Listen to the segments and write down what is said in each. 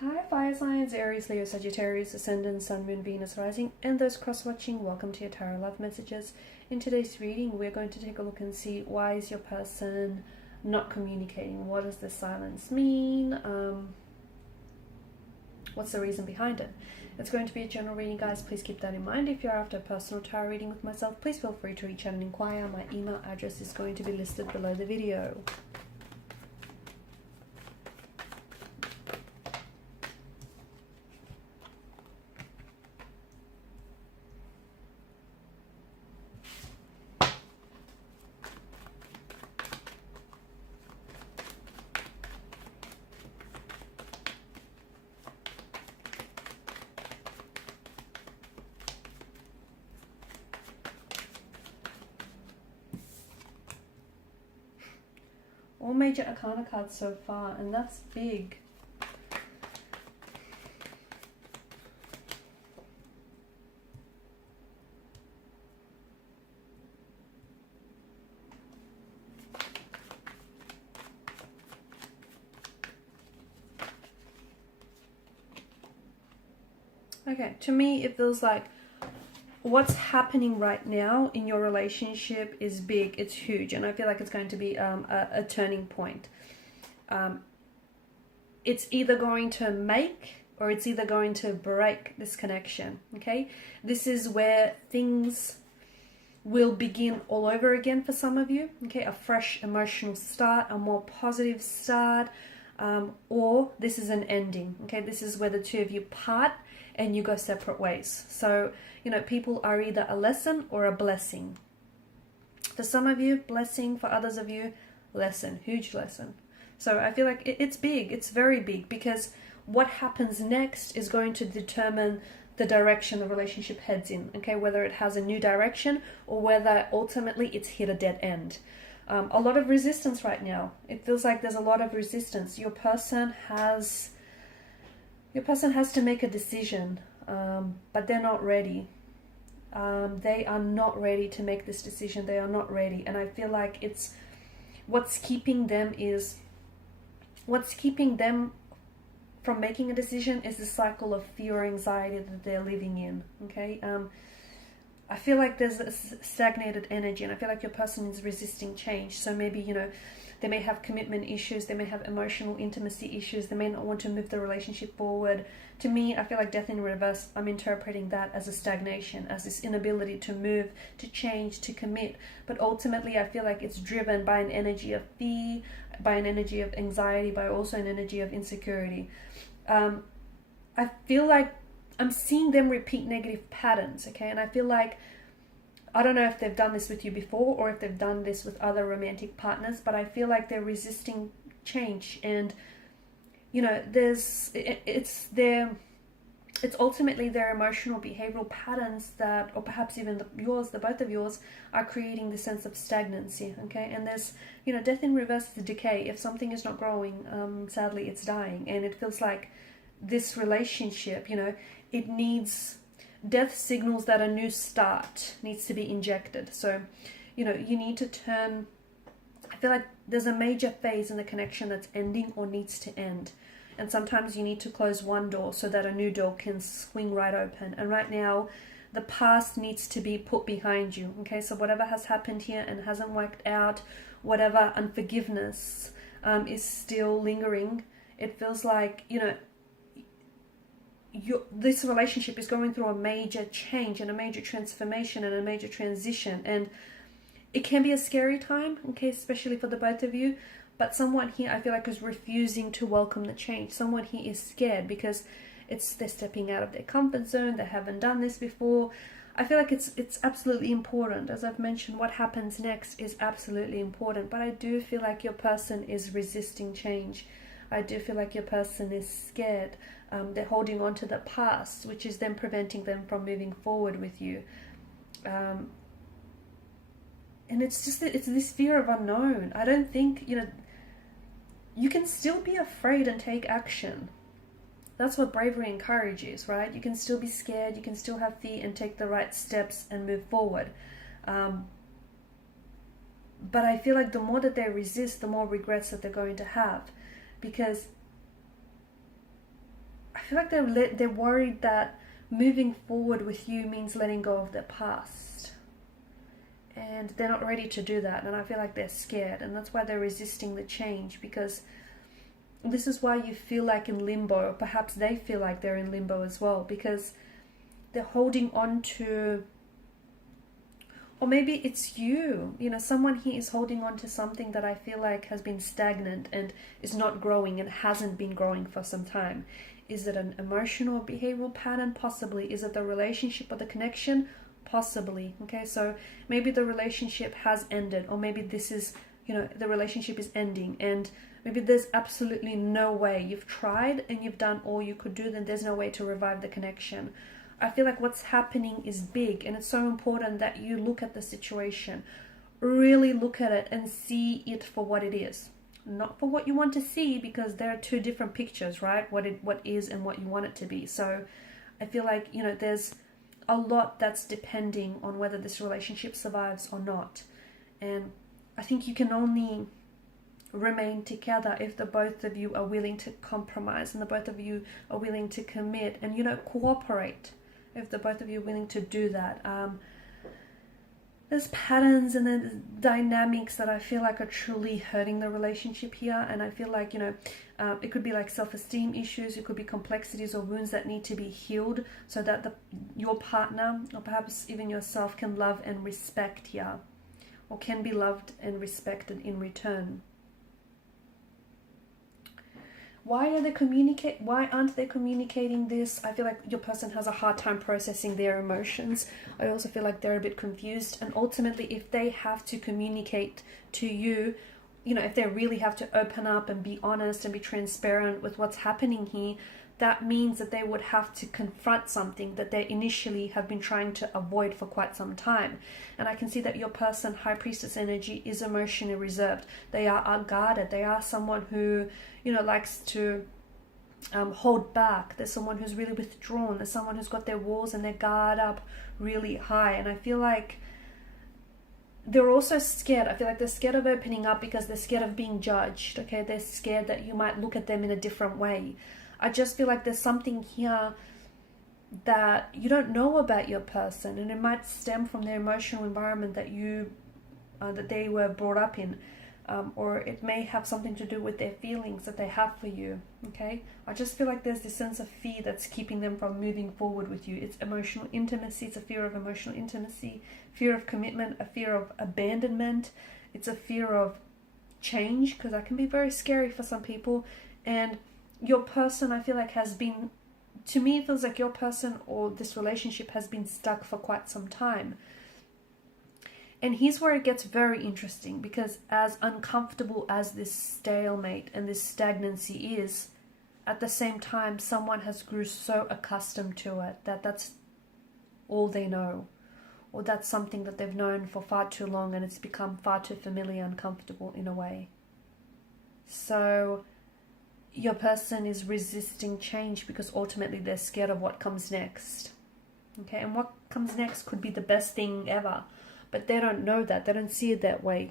Hi, fire signs, Aries, Leo, Sagittarius, Ascendant, Sun, Moon, Venus, Rising, and those cross-watching. Welcome to your Tarot Love Messages. In today's reading, we're going to take a look and see why is your person not communicating? What does this silence mean? What's the reason behind it? It's going to be a general reading, guys. Please keep that in mind. If you're after a personal tarot reading with myself, please feel free to reach out and inquire. My email address is going to be listed below the video. All major arcana cards so far, and that's big. Okay, to me it feels like what's happening right now in your relationship is big, it's huge, and I feel like it's going to be a turning point. It's either going to make or it's either going to break this connection, okay? This is where things will begin all over again for some of you, okay? A fresh emotional start, a more positive start, or this is an ending, okay? This is where the two of you part and you go separate ways. So, you know, people are either a lesson or a blessing. For some of you, blessing. For others of you, lesson, huge lesson. So I feel like it's big, it's very big, because what happens next is going to determine the direction the relationship heads in, okay? Whether it has a new direction or whether ultimately it's hit a dead end. A lot of resistance right now. It feels like there's a lot of resistance. Your person has to make a decision, but they're not ready. They are not ready to make this decision. They are not ready. And I feel like it's what's keeping them from making a decision is the cycle of fear or anxiety that they're living in. Okay. I feel like there's a stagnated energy, and I feel like your person is resisting change. So maybe, you know, they may have commitment issues, they may have emotional intimacy issues, they may not want to move the relationship forward. To me, I feel like death in reverse, I'm interpreting that as a stagnation, as this inability to move, to change, to commit. But ultimately, I feel like it's driven by an energy of fear, by an energy of anxiety, by also an energy of insecurity. I feel like I'm seeing them repeat negative patterns, okay? And I feel like, I don't know if they've done this with you before or if they've done this with other romantic partners, but I feel like they're resisting change. And, you know, it's ultimately their emotional behavioral patterns that, or perhaps even the both of yours, are creating the sense of stagnancy, okay? And there's, you know, death in reverse is decay. If something is not growing, sadly, it's dying. And it feels like this relationship, you know, it needs... Death signals that a new start needs to be injected. So, you know, you need to turn... I feel like there's a major phase in the connection that's ending or needs to end. And sometimes you need to close one door so that a new door can swing right open. And right now, the past needs to be put behind you. Okay, so whatever has happened here and hasn't worked out, whatever unforgiveness is still lingering, it feels like, you know, this relationship is going through a major change and a major transformation and a major transition, and it can be a scary time, okay, especially for the both of you. But someone here, I feel like, is refusing to welcome the change. Someone here is scared because they're stepping out of their comfort zone. They haven't done this before. I feel like it's absolutely important. As I've mentioned, what happens next is absolutely important. But I do feel like your person is resisting change. I do feel like your person is scared. They're holding on to the past, which is then preventing them from moving forward with you. And it's this fear of unknown. I don't think, you know, you can still be afraid and take action. That's what bravery and courage is, right? You can still be scared, you can still have fear and take the right steps and move forward. But I feel like the more that they resist, the more regrets that they're going to have. Because feel like they're worried that moving forward with you means letting go of their past. And they're not ready to do that. And I feel like they're scared. And that's why they're resisting the change, because this is why you feel like in limbo, or perhaps they feel like they're in limbo as well, because they're holding on to, or maybe it's you, someone here is holding on to something that I feel like has been stagnant and is not growing and hasn't been growing for some time. Is it an emotional or behavioral pattern? Possibly. Is it the relationship or the connection? Possibly. Okay, so maybe the relationship has ended, or maybe this is, the relationship is ending, and maybe there's absolutely no way. You've tried and you've done all you could do, then there's no way to revive the connection. I feel like what's happening is big, and it's so important that you look at the situation, really look at it and see it for what it is. Not for what you want to see, because there are two different pictures, right? What is and what you want it to be. So I feel like, there's a lot that's depending on whether this relationship survives or not. And I think you can only remain together if the both of you are willing to compromise, and the both of you are willing to commit and, cooperate. If the both of you are willing to do that. There's patterns and then dynamics that I feel like are truly hurting the relationship here. And I feel like, it could be like self-esteem issues. It could be complexities or wounds that need to be healed, so that your partner, or perhaps even yourself, can love and respect here, or can be loved and respected in return. Why aren't they communicating this? I feel like your person has a hard time processing their emotions. I also feel like they're a bit confused. And ultimately, if they have to communicate to you, if they really have to open up and be honest and be transparent with what's happening here, that means that they would have to confront something that they initially have been trying to avoid for quite some time. And I can see that your person, High Priestess energy, is emotionally reserved. They are guarded. They are someone who, likes to hold back. There's someone who's really withdrawn. There's someone who's got their walls and their guard up really high. And I feel like they're also scared. I feel like they're scared of opening up because they're scared of being judged. Okay, they're scared that you might look at them in a different way. I just feel like there's something here that you don't know about your person, and it might stem from their emotional environment that they were brought up in, or it may have something to do with their feelings that they have for you. Okay, I just feel like there's this sense of fear that's keeping them from moving forward with you. It's emotional intimacy. It's a fear of emotional intimacy, fear of commitment, a fear of abandonment. It's a fear of change, because that can be very scary for some people. And your person, I feel like, to me, it feels like your person or this relationship has been stuck for quite some time. And here's where it gets very interesting, because as uncomfortable as this stalemate and this stagnancy is, at the same time, someone has grew so accustomed to it that that's all they know, or that's something that they've known for far too long, and it's become far too familiar and comfortable in a way. So your person is resisting change because ultimately they're scared of what comes next. Okay, and what comes next could be the best thing ever, but they don't know that. They don't see it that way,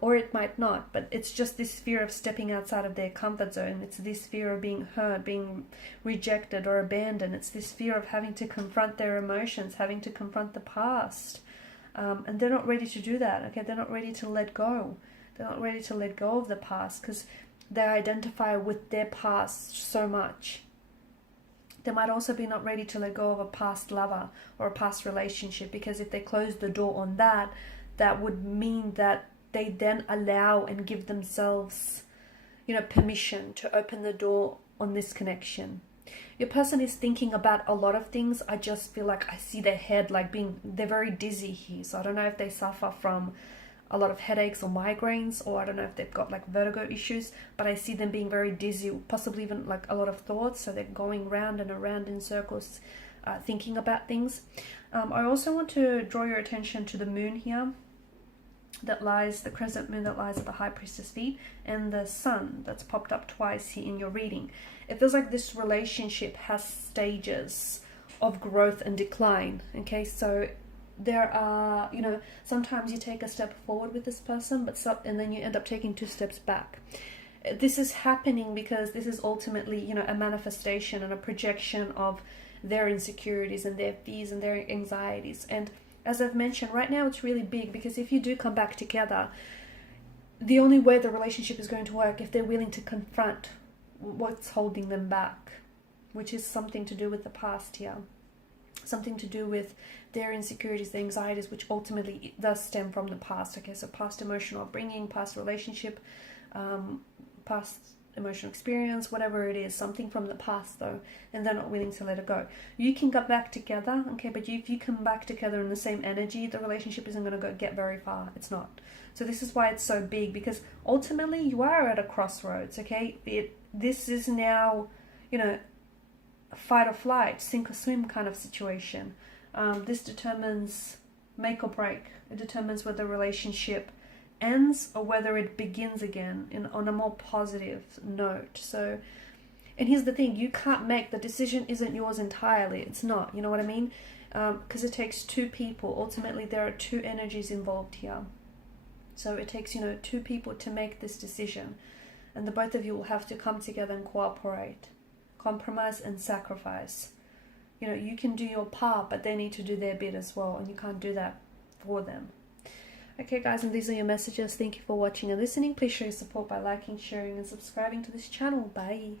or it might not, but it's just this fear of stepping outside of their comfort zone. It's this fear of being hurt, being rejected or abandoned. It's this fear of having to confront their emotions, having to confront the past, and they're not ready to do that. Okay, they're not ready to let go. They're not ready to let go of the past because they identify with their past so much. They might also be not ready to let go of a past lover or a past relationship, because if they close the door on that, that would mean that they then allow and give themselves, permission to open the door on this connection. Your person is thinking about a lot of things. I just feel like I see their head they're very dizzy here. So I don't know if they suffer from a lot of headaches or migraines, or I don't know if they've got vertigo issues, but I see them being very dizzy, possibly even a lot of thoughts. So they're going round and around in circles, thinking about things. I also want to draw your attention to the moon here, the crescent moon that lies at the High Priestess feet, and the sun that's popped up twice here in your reading. It feels like this relationship has stages of growth and decline. Okay, so there are, sometimes you take a step forward with this person, and then you end up taking 2 steps back. this is happening because this is ultimately, you know, a manifestation and a projection of their insecurities and their fears and their anxieties. And as I've mentioned, right now it's really big, because if you do come back together, the only way the relationship is going to work if they're willing to confront what's holding them back, which is something to do with the past here, something to do with their insecurities, their anxieties, which ultimately does stem from the past. Okay, so past emotional upbringing, past relationship, past emotional experience, whatever it is, something from the past though, and they're not willing to let it go. You can get back together, okay, but if you come back together in the same energy, the relationship isn't going to get very far. It's not. So this is why it's so big, because ultimately you are at a crossroads, okay? This is now, you know, a fight or flight, sink or swim kind of situation. This determines make or break. It determines whether the relationship ends or whether it begins again on a more positive note. So, and here's the thing, you can't make, the decision isn't yours entirely. It's not, you know what I mean? Because it takes two people. Ultimately, there are two energies involved here. So it takes, you know, two people to make this decision. And the both of you will have to come together and cooperate, compromise and sacrifice. You know, you can do your part, but they need to do their bit as well, and you can't do that for them. Okay guys, and these are your messages. Thank you for watching and listening. Please show your support by liking, sharing and subscribing to this channel. Bye.